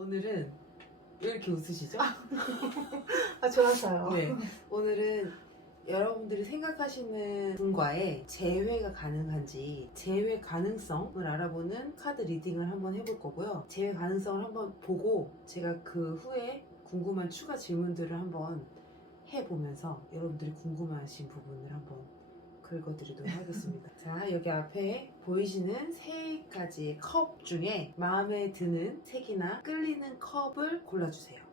오늘은 왜 이렇게 웃으시죠? 좋았어요. 네. 오늘은 여러분들이 생각하시는 분과의 재회가 가능한지 재회 가능성을 알아보는 카드 리딩을 한번 해볼 거고요. 재회 가능성을 한번 보고 제가 그 후에 궁금한 추가 질문들을 한번 해보면서 여러분들이 궁금하신 부분을 한번 긁어드리도록 하겠습니다. 자, 여기 앞에 보이시는 세 가지의 컵 중에 마음에 드는 색이나 끌리는 컵을 골라주세요.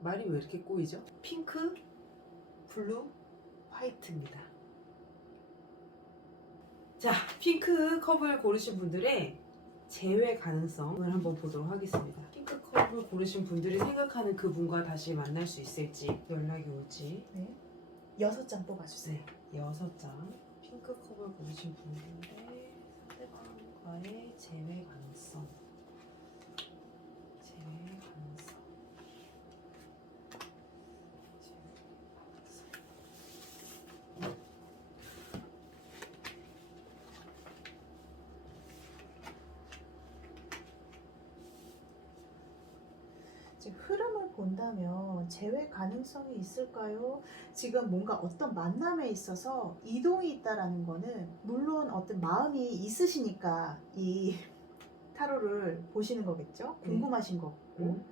말이 왜 이렇게 꼬이죠? 핑크, 블루, 화이트입니다. 자, 핑크 컵을 고르신 분들의 재회 가능성을 한번 보도록 하겠습니다. 핑크 컵을 고르신 분들이 생각하는 그분과 다시 만날 수 있을지, 연락이 올지. 네. 6장 뽑아주세요. 네, 6장. 핑크 컵을 고르신 분들의 상대방과의 재회 가능성. 재회 가능성. 지금 흐름을 본다면 재회 가능성이 있을까요? 지금 뭔가 어떤 만남에 있어서 이동이 있다라는 거는 물론 어떤 마음이 있으시니까 이 타로를 보시는 거겠죠? 궁금하신 거고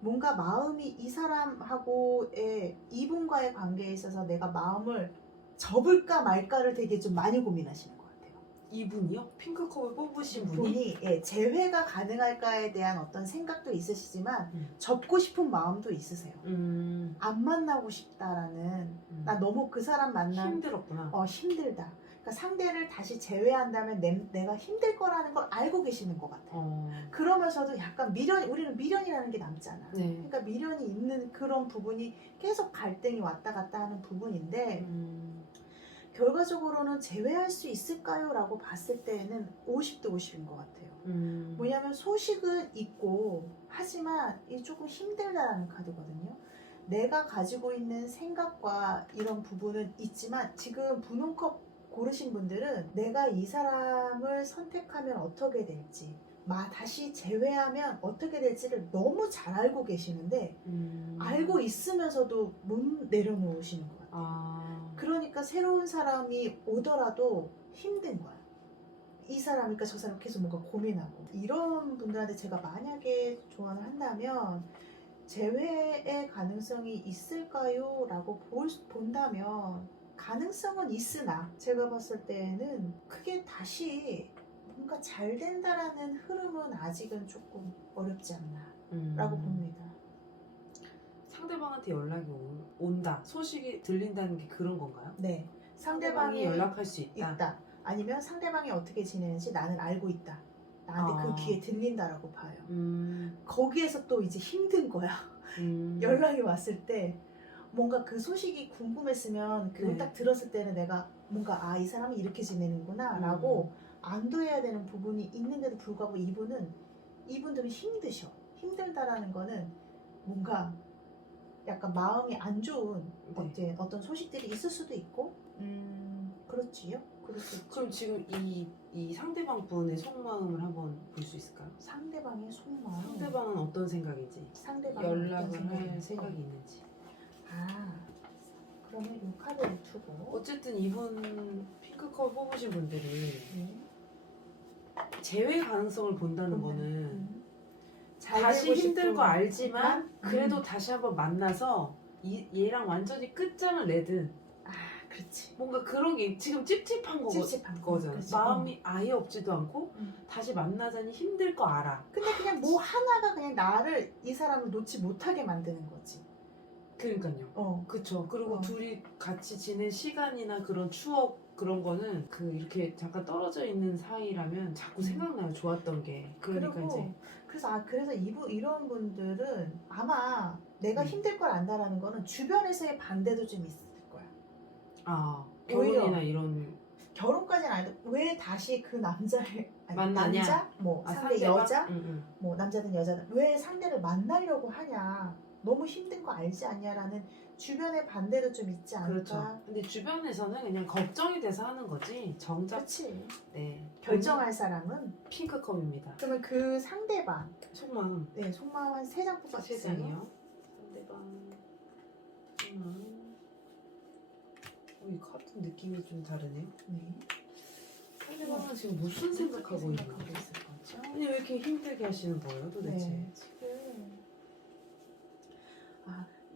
뭔가 마음이 이 사람하고의 이분과의 관계에 있어서 내가 마음을 접을까 말까를 되게 좀 많이 고민하시는 것 같아요. 이분이요? 핑크 컵을 뽑으신 분이? 재회가 가능할까에 대한 어떤 생각도 있으시지만 접고 싶은 마음도 있으세요. 안 만나고 싶다라는 나 너무 그 사람 만나면 힘들었구나. 힘들다. 그러니까 상대를 다시 제외한다면 내가 힘들 거라는 걸 알고 계시는 것 같아요. 그러면서도 약간 우리는 미련이라는 게 남잖아. 네. 그러니까 미련이 있는 그런 부분이 계속 갈등이 왔다 갔다 하는 부분인데 결과적으로는 제외할 수 있을까요? 라고 봤을 때에는 50대 50인 것 같아요. 뭐냐면 소식은 있고 하지만 이게 조금 힘들다라는 카드거든요. 내가 가지고 있는 생각과 이런 부분은 있지만 지금 분홍컵 고르신 분들은 내가 이 사람을 선택하면 어떻게 될지 다시 제외하면 어떻게 될지를 너무 잘 알고 계시는데 알고 있으면서도 못 내려놓으시는 것 같아요. 그러니까 새로운 사람이 오더라도 힘든 거야. 이 사람이니까 저 사람 계속 뭔가 고민하고 이런 분들한테 제가 만약에 조언을 한다면 재회의 가능성이 있을까요? 라고 본다면 가능성은 있으나 제가 봤을 때는 크게 다시 뭔가 잘 된다라는 흐름은 아직은 조금 어렵지 않나 라고 봅니다. 상대방한테 연락이 온다, 소식이 들린다는 게 그런 건가요? 네. 상대방이 연락할 수 있다. 아니면 상대방이 어떻게 지내는지 나는 알고 있다. 나한테 그 귀에 들린다라고 봐요. 거기에서 또 이제 힘든 거야. 연락이 왔을 때 뭔가 그 소식이 궁금했으면 그걸 딱 들었을 때는 내가 뭔가 이 사람이 이렇게 지내는구나 라고 안도해야 되는 부분이 있는데도 불구하고 이분들은 힘드셔. 힘들다라는 거는 뭔가 약간 마음이 안 좋은 어떤 소식들이 있을 수도 있고 그렇지요? 그렇겠죠. 그럼 지금 이 상대방 분의 속마음을 한번 볼 수 있을까요? 상대방의 속마음. 상대방은 어떤 생각인지, 연락을 할 생각이 있는지. 그러면 이 카드를 두고 어쨌든 이분 핑크컵 뽑으신 분들이 재회 가능성을 본다는 거는 다시 힘들 거 알지만 그래도 다시 한번 만나서 얘랑 완전히 끝장을 내든 그렇지. 뭔가 그런 게 지금 찝찝한 거잖아. 마음이 아예 없지도 않고 다시 만나자니 힘들 거 알아. 근데 그냥 뭐 하나가 그냥 이 사람을 놓지 못하게 만드는 거지. 그러니까요. 그쵸. 그리고 둘이 같이 지낸 시간이나 그런 추억 그런 거는 이렇게 잠깐 떨어져 있는 사이라면 자꾸 생각나요. 좋았던 게. 그러니까 이제 그래서 이런 분들은 아마 내가 힘들 걸 안다라는 거는 주변에서의 반대도 좀 있을 거야. 결혼이나 이런 결혼까지는 아니고 왜 다시 그 남자를 만나냐? 남자? 상대 상대방? 여자? 남자든 여자든 왜 상대를 만나려고 하냐? 너무 힘든 거 알지 않냐라는 주변의 반대도 좀 있지 않을까. 그렇죠. 근데 주변에서는 그냥 걱정이 돼서 하는 거지 정작 그렇지. 네 결정할 사람은 핑크컵입니다. 그러면 그 상대방 속마음 네 속마음 한 3장 세 뽑아주세요. 장이요. 상대방 속마음. 이 카드 느낌이 좀 다르네요. 네. 상대방은 지금 무슨 생각하고 있는 생각하고 거죠? 있을 거죠? 근데 왜 이렇게 힘들게 하시는 거예요, 도대체? 네, 지금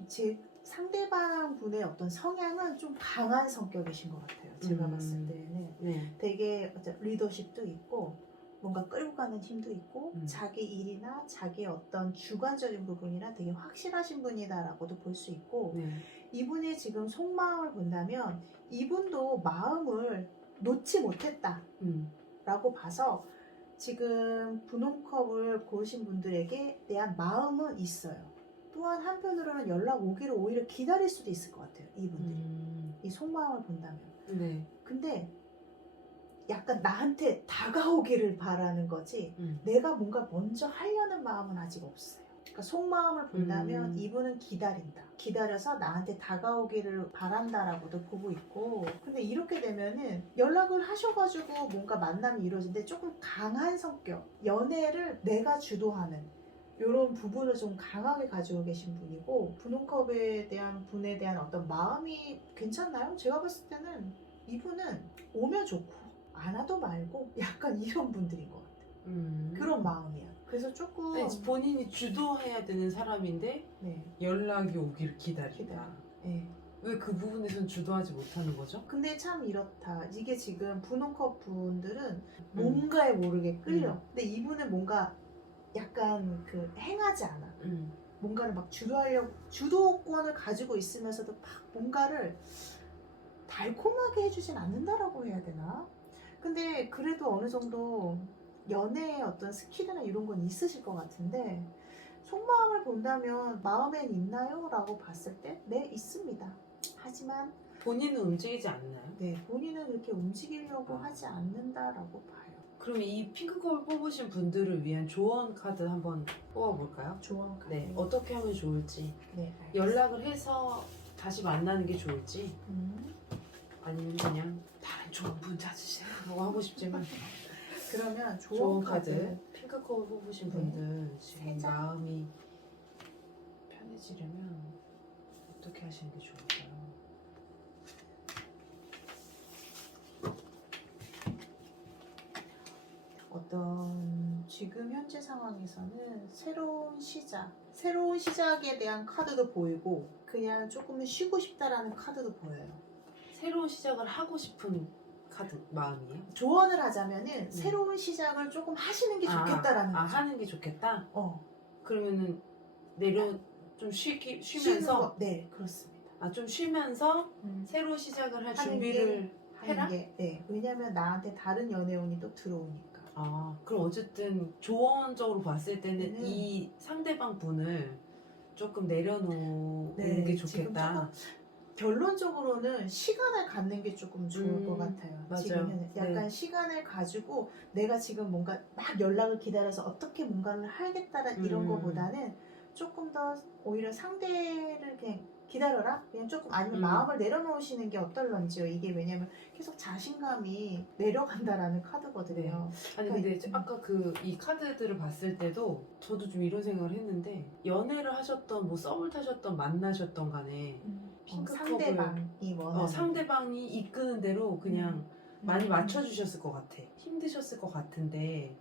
제 상대방 분의 어떤 성향은 좀 강한 성격이신 것 같아요. 제가 봤을 때는 네. 되게 어떤 리더십도 있고 뭔가 끌고 가는 힘도 있고 자기 일이나 자기 어떤 주관적인 부분이나 되게 확실하신 분이다라고도 볼 수 있고 네. 이분의 지금 속마음을 본다면 이분도 마음을 놓지 못했다. 라고 봐서 지금 분홍컵을 고르신 분들에게 대한 마음은 있어요. 또한 한편으로는 연락 오기를 오히려 기다릴 수도 있을 것 같아요. 이분들이. 이 속마음을 본다면. 네. 근데 약간 나한테 다가오기를 바라는 거지 내가 뭔가 먼저 하려는 마음은 아직 없어요. 그러니까 속마음을 본다면 이분은 기다린다. 기다려서 나한테 다가오기를 바란다라고도 보고 있고 근데 이렇게 되면은 연락을 하셔가지고 뭔가 만남이 이루어지는데 조금 강한 성격 연애를 내가 주도하는 이런 부분을 좀 강하게 가지고 계신 분이고 분홍컵에 대한 분에 대한 어떤 마음이 괜찮나요? 제가 봤을 때는 이분은 오면 좋고 안 와도 말고 약간 이런 분들인 것 같아요. 그런 마음이야. 그래서 조금 아니, 본인이 주도해야 되는 사람인데 네. 연락이 오기를 기다린다. 네. 왜 그 부분에선 주도하지 못하는 거죠? 근데 참 이렇다. 이게 지금 분홍컵 분들은 뭔가에 모르게 끌려. 근데 이분은 뭔가 약간 그 행하지 않아. 뭔가를 막 주도하려고 주도권을 가지고 있으면서도 막 뭔가를 달콤하게 해주진 않는다라고 해야 되나? 근데 그래도 어느 정도 연애의 어떤 스킬이나 이런 건 있으실 것 같은데 속마음을 본다면 마음엔 있나요? 라고 봤을 때 네, 있습니다. 하지만 본인은 움직이지 않나요? 네, 본인은 그렇게 움직이려고 하지 않는다라고 봐요. 그럼 이 핑크컵을 뽑으신 분들을 위한 조언 카드 한번 뽑아볼까요? 조언 카드. 네, 어떻게 하면 좋을지 네, 알겠습니다. 연락을 해서 다시 만나는 게 좋을지 아니면 그냥 다른 좋은 분 찾으시라고 하고 싶지만 그러면 좋은 카드 핑크컵을 뽑으신 네. 분들 지금 세 장. 마음이 편해지려면 어떻게 하시는 게 좋을까요? 어떤 지금 현재 상황에서는 새로운 시작에 대한 카드도 보이고 그냥 조금 쉬고 싶다라는 카드도 보여요. 새로운 시작을 하고 싶은 카드 마음이에요? 조언을 하자면은 새로운 시작을 조금 하시는 게 좋겠다라는 거죠. 하는 게 좋겠다? 어. 그러면은 좀 쉬는 쉬면서 거, 네, 그렇습니다. 좀 쉬면서 새로 시작을 할 하는 준비를 해라? 하는 게, 네, 왜냐면 나한테 다른 연애운이 또 들어오니까. 그럼 어쨌든 조언적으로 봤을 때는 네. 이 상대방 분을 조금 내려놓는 네, 게 지금 좋겠다. 결론적으로는 시간을 갖는 게 조금 좋을 것 같아요. 맞아요. 지금 현재 약간 네. 시간을 가지고 내가 지금 뭔가 막 연락을 기다려서 어떻게 뭔가를 하겠다는 이런 거보다는 조금 더 오히려 상대를 그냥 기다려라? 그냥 조금 아니면 마음을 내려놓으시는 게 어떨런지요. 이게 왜냐면 계속 자신감이 내려간다라는 카드거든요. 아니 근데 아까 이 카드들을 봤을 때도 저도 좀 이런 생각을 했는데 연애를 하셨던 뭐 썸을 타셨던 만나셨던 간에 상대방이 원하는 상대방이 이끄는 대로 그냥 많이 맞춰주셨을 것 같아. 힘드셨을 것 같은데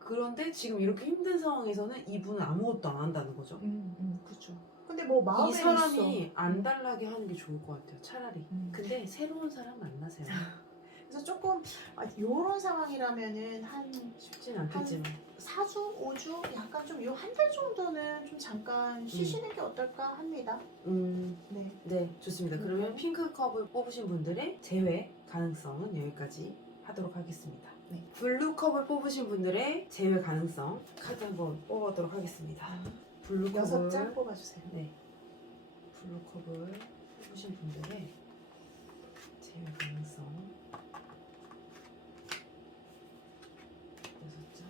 그런데 지금 이렇게 힘든 상황에서는 이분은 아무것도 안 한다는 거죠. 그렇죠. 근데 뭐 마음에 이 사람이 있어. 안 달라게 하는 게 좋을 것 같아요. 차라리. 근데 새로운 사람 만나세요. 그래서 조금 요런 상황이라면은 한 쉽진 않겠지만 4주, 5주 약간 좀 요 한 달 정도는 좀 잠깐 쉬시는 게 어떨까 합니다. 네. 네, 좋습니다. 그러면 핑크컵을 뽑으신 분들의 제외 가능성은 여기까지 하도록 하겠습니다. 네. 블루컵을 뽑으신 분들의 제외 가능성 카드 한번 뽑아보도록 하겠습니다. 블루컵을 6장 뽑아주세요. 네. 블루컵을 뽑으신 분들의 제외 가능성 6장.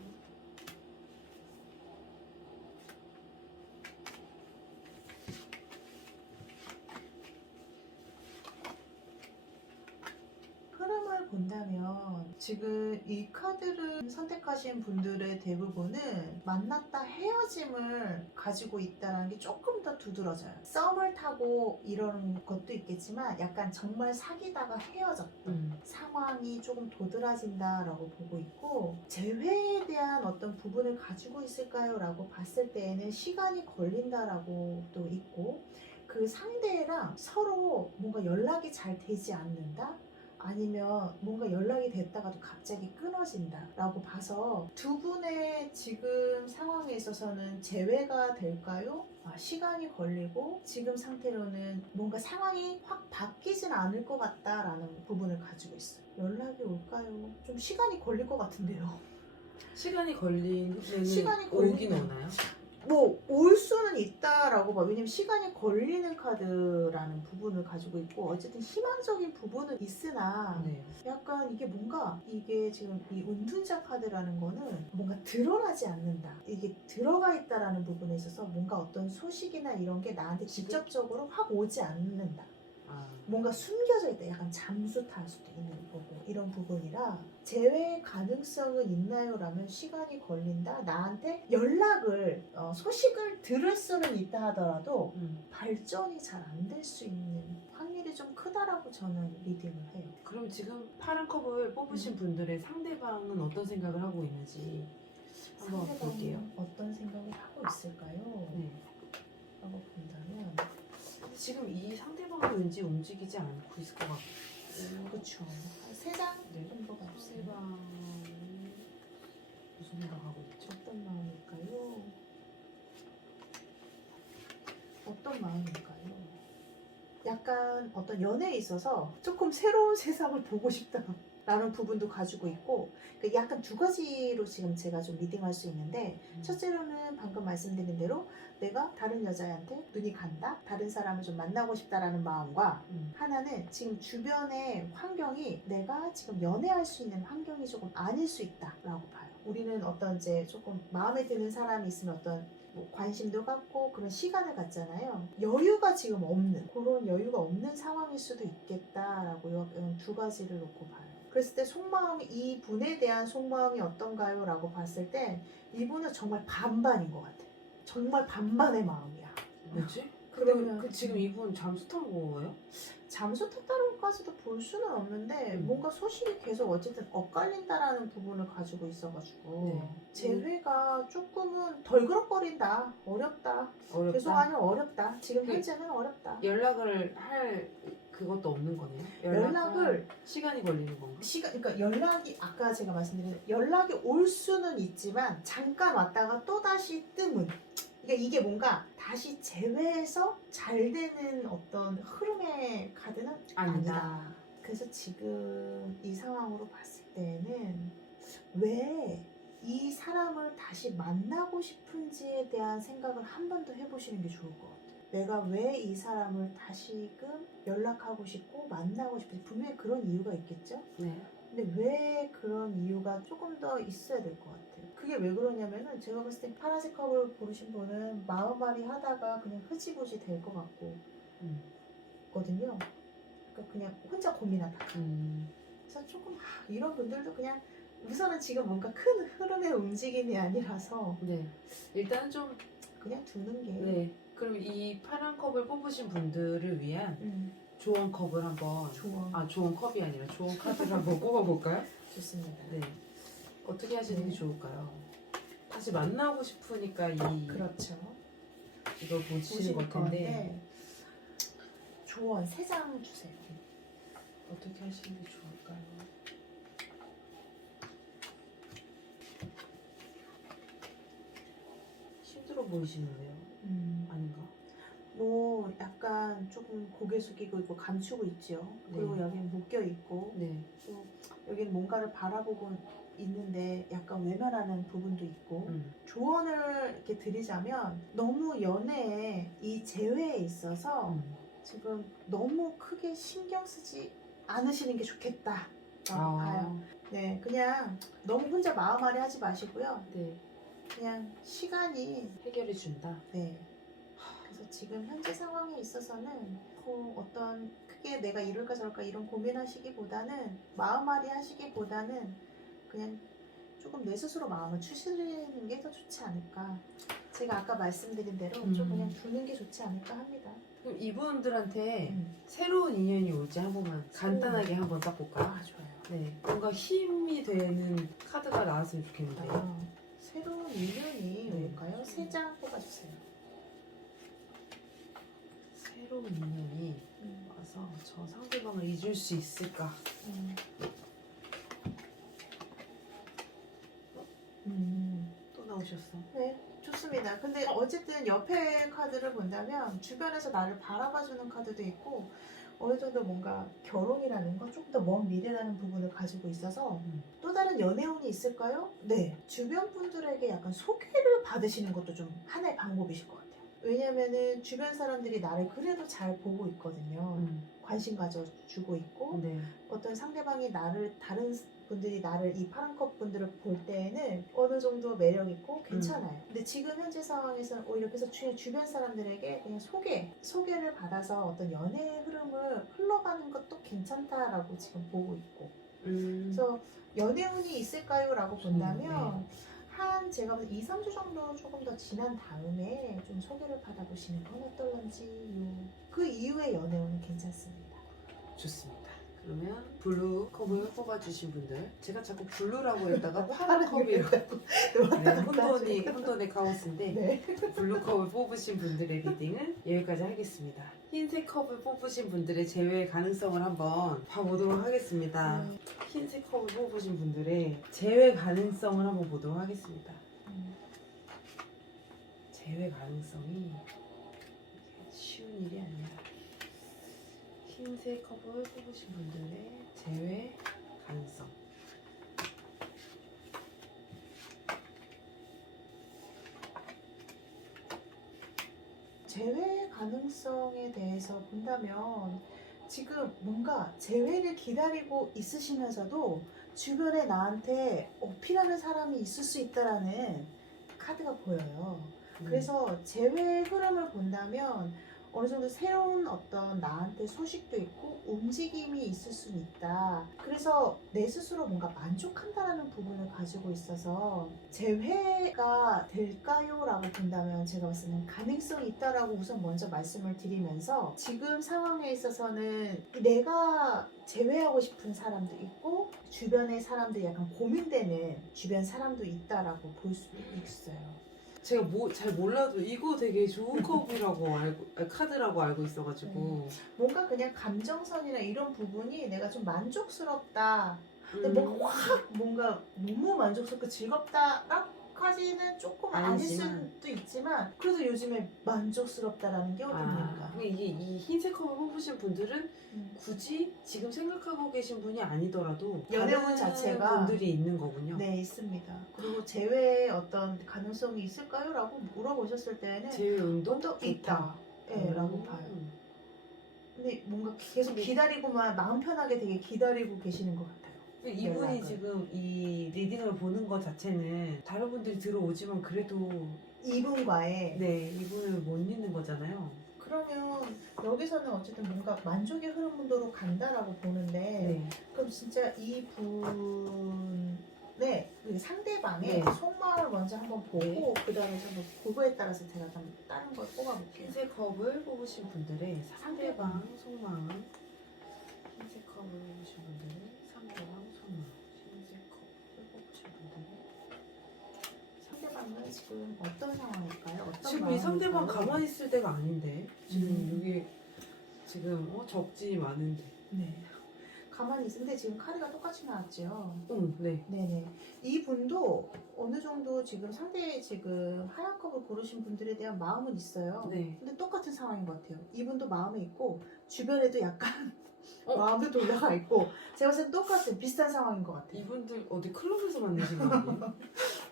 지금 이 카드를 선택하신 분들의 대부분은 만났다 헤어짐을 가지고 있다는 게 조금 더 두드러져요. 썸을 타고 이런 것도 있겠지만 약간 정말 사귀다가 헤어졌던 상황이 조금 도드라진다라고 보고 있고, 재회에 대한 어떤 부분을 가지고 있을까요? 라고 봤을 때에는 시간이 걸린다라고 또 있고, 그 상대랑 서로 뭔가 연락이 잘 되지 않는다? 아니면 뭔가 연락이 됐다가도 갑자기 끊어진다 라고 봐서 두 분의 지금 상황에 있어서는 재회가 될까요? 시간이 걸리고 지금 상태로는 뭔가 상황이 확 바뀌진 않을 것 같다라는 부분을 가지고 있어요. 연락이 올까요? 좀 시간이 걸릴 것 같은데요. 시간이 걸리면 시간이 오긴 걸리면- 오나요? 뭐 올 수는 있다라고 봐. 왜냐면 시간이 걸리는 카드라는 부분을 가지고 있고, 어쨌든 희망적인 부분은 있으나 네. 약간 이게 뭔가, 이게 지금 이 운둔자 카드라는 거는 뭔가 드러나지 않는다, 이게 들어가 있다라는 부분에 있어서 뭔가 어떤 소식이나 이런 게 나한테 직접적으로 확 오지 않는다, 뭔가 숨겨져 있다, 약간 잠수 탈 수도 있는 거고, 이런 부분이라 재회 가능성은 있나요? 라면 시간이 걸린다. 나한테 연락을 소식을 들을 수는 있다 하더라도 발전이 잘 안 될 수 있는 확률이 좀 크다라고 저는 리딩을 해요. 그럼 지금 파란 컵을 뽑으신 분들의 상대방은 어떤 생각을 하고 있는지 한번 볼게요. 상대방은 어떤 생각을 하고 있을까요? 네. 라고 본다면, 근데 지금 이 상대방은 왠지 움직이지 않고 있을 것 같고. 그쵸, 세 장 네. 정도 가주세요. 상대방은 무슨 생각하고 있죠? 어떤 마음일까요? 어떤 마음일까요? 약간 어떤 연애에 있어서 조금 새로운 세상을 보고 싶다라는 부분도 가지고 있고, 약간 두 가지로 지금 제가 좀 리딩할 수 있는데, 첫째로는 방금 말씀드린 대로 내가 다른 여자한테 눈이 간다, 다른 사람을 좀 만나고 싶다라는 마음과, 하나는 지금 주변의 환경이 내가 지금 연애할 수 있는 환경이 조금 아닐 수 있다라고 봐요. 우리는 어떤 이제 조금 마음에 드는 사람이 있으면 어떤 뭐 관심도 갖고 그런 시간을 갖잖아요. 여유가 지금 없는, 그런 여유가 없는 상황일 수도 있겠다라고 두 가지를 놓고 봐요. 그랬을 때 속마음이, 이 분에 대한 속마음이 어떤가요? 라고 봤을 때 이분은 정말 반반인 것 같아요. 정말 반반의 마음이야. 뭐지? 그러면 그 지금 이분 잠수 탄 거예요? 잠수 탔다는 것까지도 볼 수는 없는데 뭔가 소식이 계속 어쨌든 엇갈린다라는 부분을 가지고 있어가지고 네. 재회가 조금은 덜그럭거린다, 어렵다, 어렵다. 계속 하면 어렵다, 지금 그- 현재는 어렵다. 연락을 할 그것도 없는 거네요? 연락을 시간이 걸리는 건가? 그러니까 연락이, 아까 제가 말씀드린 연락이 올 수는 있지만 잠깐 왔다가 또 다시 뜸은, 그러니까 이게 뭔가 다시 재회해서 잘 되는 어떤 흐름의 카드는 아니다. 그래서 지금 이 상황으로 봤을 때는 왜 이 사람을 다시 만나고 싶은지에 대한 생각을 한 번 더 해보시는 게 좋을 것 같아요. 내가 왜 이 사람을 다시금 연락하고 싶고 만나고 싶은지, 분명히 그런 이유가 있겠죠? 네. 근데 왜 그런 이유가 조금 더 있어야 될 것 같아요. 그게 왜 그러냐면은, 제가 봤을 때 파란색 컵을 고르신 분은 마음앓이 하다가 그냥 흐지부지 될 것 같고 거든요. 그러니까 그냥 혼자 고민하다. 그래서 조금 이런 분들도 그냥 우선은 지금 뭔가 큰 흐름의 움직임이 아니라서 네. 일단 좀 그냥 두는 게. 네. 그럼 이 파란 컵을 뽑으신 분들을 위한 조언 컵을 한번 좋아. 조언 컵이 아니라 조언 카드를 한번 뽑아볼까요? 좋습니다. 네. 어떻게 하시는 게 네. 좋을까요? 다시 만나고 싶으니까 그렇죠. 이걸 보시는 보실 걸 텐데 건데, 조언 3장 주세요. 어떻게 하시는 게 좋을까요? 힘들어 보이시는데요? 아닌가? 뭐 약간 조금 고개 숙이고 있고 감추고 있죠. 그리고 네. 여기는 묶여 있고, 네. 또 여기는 뭔가를 바라보고 있는데 약간 외면하는 부분도 있고. 조언을 이렇게 드리자면, 너무 연애에 이 재회에 있어서 지금 너무 크게 신경 쓰지 않으시는 게 좋겠다 라고 봐요. 네, 그냥 너무 혼자 마음앓이 하지 마시고요. 네. 그냥 시간이, 해결해 준다. 네. 그래서 지금 현재 상황에 있어서는 어떤 크게 크게 내가 이럴까 저럴까 이런 고민하시기보다는 마음앓이 하시기보다는 그냥 조금 내 스스로 마음을 추스리는 게 더 좋지 않을까. 제가 아까 말씀드린 대로 좀 그냥 두는 게 좋지 않을까 합니다. 그럼 이분들한테 새로운 인연이 올지 한 번만 간단하게 한번 써볼까요? 아, 좋아요. 네, 뭔가 힘이 되는 카드가 나왔으면 좋겠는데. 새로운 인연이 네. 올까요? 3장 뽑아주세요. 새로운 인연이 와서 저 상대방을 잊을 수 있을까? 또 나오셨어. 네, 좋습니다. 근데 어쨌든 옆에 카드를 본다면 주변에서 나를 바라봐주는 카드도 있고 어느 정도 뭔가 결혼이라는 건 조금 더 먼 미래라는 부분을 가지고 있어서 또 다른 연애운이 있을까요? 네, 주변 분들에게 약간 소개를 받으시는 것도 좀 하나의 방법이실 것 같아요. 왜냐면은 주변 사람들이 나를 그래도 잘 보고 있거든요. 관심 가져주고 있고 네. 어떤 상대방이 나를 다른 분들이 나를 이 파란컵 분들을 볼 때에는 어느 정도 매력 있고 괜찮아요. 근데 지금 현재 상황에서는 오히려 그래서 주변 사람들에게 그냥 소개를 받아서 어떤 연애의 흐름을 흘러가는 것도 괜찮다라고 지금 보고 있고. 그래서 연애운이 있을까요?라고 본다면 제가 2, 3주 정도 조금 더 지난 다음에 좀 소개를 받아보시는 건 어떨런지 그 이후에 연애운은 괜찮습니다. 좋습니다. 그러면 블루 컵을 뽑아주신 분들, 제가 자꾸 블루라고 했다가 파란 컵이라고. 네, 혼돈의 카오스인데 네. 블루 컵을 뽑으신 분들의 리딩은 여기까지 하겠습니다. 흰색 컵을 뽑으신 분들의 제외 가능성을 한번 봐보도록 하겠습니다. 흰색 컵을 뽑으신 분들의 제외 가능성을 한번 보도록 하겠습니다. 제외 가능성이 쉬운 일이 아닙니다. 흰색 컵을 뽑으신 분들의 제외 가능성. 재회 가능성에 대해서 본다면 지금 뭔가 재회를 기다리고 있으시면서도 주변에 나한테 어필하는 사람이 있을 수 있다라는 카드가 보여요. 그래서 재회 흐름을 본다면 어느 정도 새로운 어떤 나한테 소식도 있고 움직임이 있을 수 있다. 그래서 내 스스로 뭔가 만족한다라는 부분을 가지고 있어서 재회가 될까요? 라고 본다면 제가 봤을 때는 가능성이 있다라고 우선 먼저 말씀을 드리면서 지금 상황에 있어서는 내가 재회하고 싶은 사람도 있고 주변의 사람들이 약간 고민되는 주변 사람도 있다라고 볼 수도 있어요. 제가 잘 몰라도 이거 되게 좋은 컵이라고 카드라고 알고 있어가지고 뭔가 그냥 감정선이나 이런 부분이 내가 좀 만족스럽다. 근데 뭔가 너무 만족스럽고 즐겁다까지는 조금 아닐 수도 있지만 그래도 요즘에 만족스럽다라는 게 어딥니까? 이게 이 흰색 컵을 뽑으신 분들은 굳이 지금 생각하고 계신 분이 아니더라도 연애운 다른 자체가 분들이 있는 거군요. 네, 있습니다. 그리고 재회의 어떤 가능성이 있을까요? 라고 물어보셨을 때는 제외 운동 또 있다. 네, 라고 봐요. 근데 뭔가 계속 기다리고만 마음 편하게 되게 기다리고 계시는 것 같아요. 이분이 연락을. 지금 이 리딩을 보는 것 자체는 다른 분들이 들어오지만 그래도 이분과의 이분을 못 믿는 거잖아요. 그러면 여기서는 어쨌든 뭔가 만족의 흐름으로 간다라고 보는데 그럼 진짜 이분의 그 상대방의 속마음을 먼저 한번 보고 그 다음에 한번 그거에 따라서 제가 좀 다른 걸 뽑아볼게요. 흰색 컵을 뽑으신 분들의 상대방 속마음. 흰색 컵을 뽑으신 분들의 상대방 속마음. 흰색 컵을 뽑으신 분들의 상대방은 지금 어떤 상황일까요? 어떤 지금 이 상대방 마음일까요? 가만히 있을 때가 아닌데 지금 여기 지금 적지 많은데. 네. 가만히 있는데 지금 카드가 똑같이 나왔죠. 네. 네네. 이분도 어느 정도 지금 지금 하얀 컵을 고르신 분들에 대한 마음은 있어요. 네. 근데 똑같은 상황인 것 같아요. 이분도 마음에 있고 주변에도 약간 마음도 돌아가 있고 제가 봤을 때 똑같은 비슷한 상황인 것 같아요. 이분들 어디 클럽에서 만나신 거 아니에요?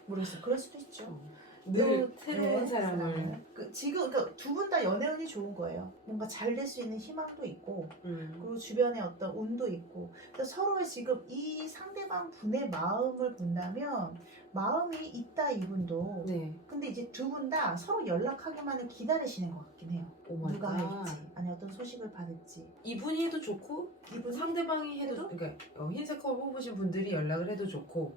모르겠어요. 그럴 수도 있죠. 늘 새로운 사람을 지금 그러니까 두 분 다 연애운이 좋은 거예요. 뭔가 잘 될 수 있는 희망도 있고 그리고 주변에 어떤 운도 있고 그래서 서로의 지금 이 상대방 분의 마음을 본다면 마음이 있다 이분도. 근데 근데 이제 두 분 다 서로 연락하기만을 기다리시는 것 같긴 해요. 오 마이 누가 갓. 할지, 아니 어떤 소식을 받을지. 이분이 해도 좋고 이분 상대방이 해도 해도? 그러니까 흰색 컵 뽑으신 분들이 연락을 해도 좋고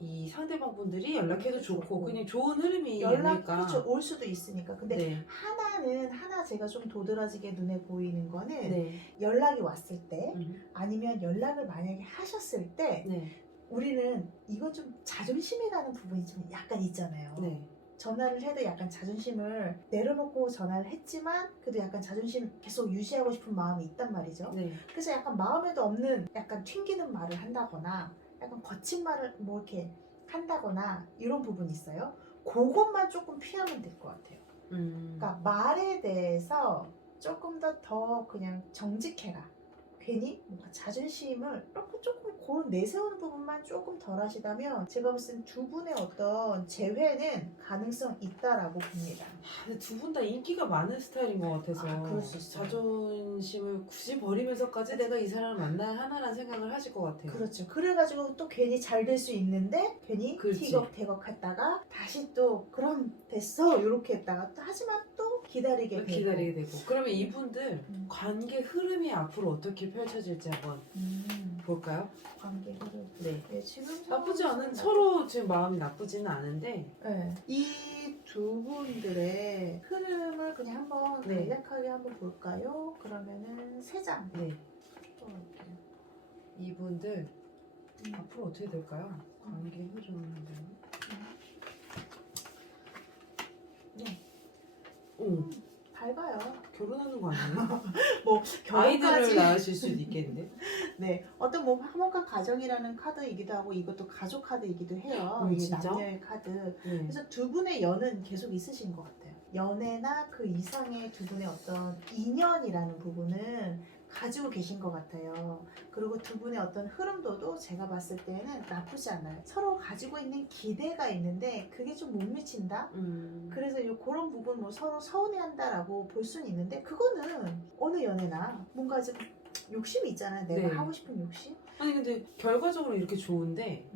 이 상대방 분들이 연락해도 좋고 그냥 좋은 흐름이 연락 아닐까. 그렇죠. 올 수도 있으니까. 근데 네. 하나 제가 좀 도드라지게 눈에 보이는 거는 네. 연락이 왔을 때 음. 아니면 연락을 만약에 하셨을 때 네. 우리는 이건 좀 자존심이라는 부분이 좀 약간 있잖아요. 네. 전화를 해도 약간 자존심을 내려놓고 전화를 했지만 그래도 약간 자존심 계속 유지하고 싶은 마음이 있단 말이죠. 네. 그래서 약간 마음에도 없는 약간 튕기는 말을 한다거나 약간 거친 말을 뭐 이렇게 한다거나 이런 부분이 있어요. 그것만 조금 피하면 될 것 같아요. 그러니까 말에 대해서 조금 더 그냥 정직해라. 괜히 뭔가 자존심을 이렇게 조금 그런 내세우는 부분만 조금 덜 하시다면 제가 봤을 땐 두 분의 어떤 재회는 가능성 있다라고 봅니다. 근데 두 분 다 인기가 많은 스타일인 것 같아서 그럴 수 있어요. 자존심을 굳이 버리면서까지 내가 이 사람을 만나야 하나라는 생각을 하실 것 같아요. 그렇죠. 그래가지고 또 괜히 잘 될 수 있는데 괜히 그렇지. 티격태격 했다가 다시 또 그럼 됐어 이렇게 했다가 또 하지만 또 기다리게 되고 기다리게 되고. 그러면 이분들 음. 관계 흐름이 앞으로 어떻게 펼쳐질지 한번 볼까요? 관계 흐름. 네. 네, 지금 나쁘지 않은 상황에서는 서로 지금 마음이 나쁘지는 않은데 네. 이 두 분들의 흐름을 그냥 한번 네. 간략하게 한번 볼까요? 그러면은 세 장. 네. 또 이렇게. 이분들 앞으로 어떻게 될까요? 관계 흐름은 네. 오, 밝아요. 결혼하는 거 아니에요? 뭐 아이들을 낳으실 수도 있겠는데. 네, 어떤 뭐 화목한 가정이라는 카드이기도 하고 이것도 가족 카드이기도 해요. 이게 진짜? 남녀의 카드. 네. 그래서 두 분의 연은 계속 있으신 것 같아요. 연애나 그 이상의 두 분의 어떤 인연이라는 부분은 가지고 계신 것 같아요. 그리고 두 분의 어떤 흐름도도 제가 봤을 때는 나쁘지 않아요. 서로 가지고 있는 기대가 있는데 그게 좀 못 미친다? 그래서 그런 부분 뭐 서로 서운해한다라고 볼 수는 있는데 그거는 어느 연애나 뭔가 좀 욕심이 있잖아요. 내가 네. 하고 싶은 욕심? 아니 근데 결과적으로 이렇게 좋은데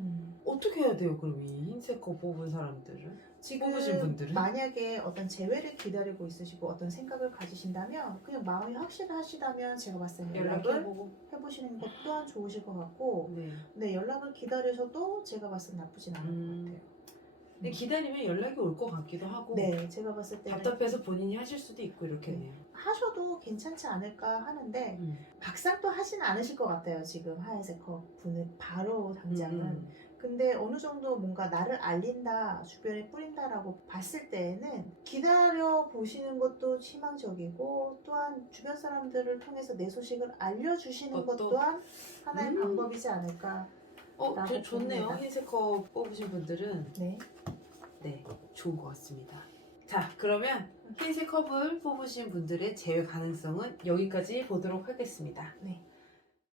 어떻게 해야 돼요? 그럼 이 흰색 거 뽑은 사람들은? 뽑으신 분들은? 만약에 어떤 재회를 기다리고 있으시고 어떤 생각을 가지신다면 그냥 마음이 확실하시다면 제가 봤을 때 연락을 연락해보고. 해보시는 것 또한 좋으실 것 같고 네. 네, 연락을 기다려서도 제가 봤을 때 나쁘진 않을 것 같아요. 근데 기다리면 연락이 올 것 같기도 하고. 네, 제가 봤을 때는 답답해서 본인이 하실 수도 있고 이렇겠네요. 하셔도 괜찮지 않을까 하는데 막상 또 하진 않으실 것 같아요. 지금 하얀색 컵 분은 바로 당장은. 근데 어느 정도 뭔가 나를 알린다, 주변에 뿌린다라고 봤을 때에는 기다려 보시는 것도 희망적이고 또한 주변 사람들을 통해서 내 소식을 알려주시는 것 그것도? 또한 하나의 방법이지 않을까. 라고 좋네요. 봅니다. 흰색 거 뽑으신 분들은 네. 네, 좋은 것 같습니다. 자, 그러면 흰색 컵을 뽑으신 분들의 제외 가능성은 여기까지 보도록 하겠습니다. 네.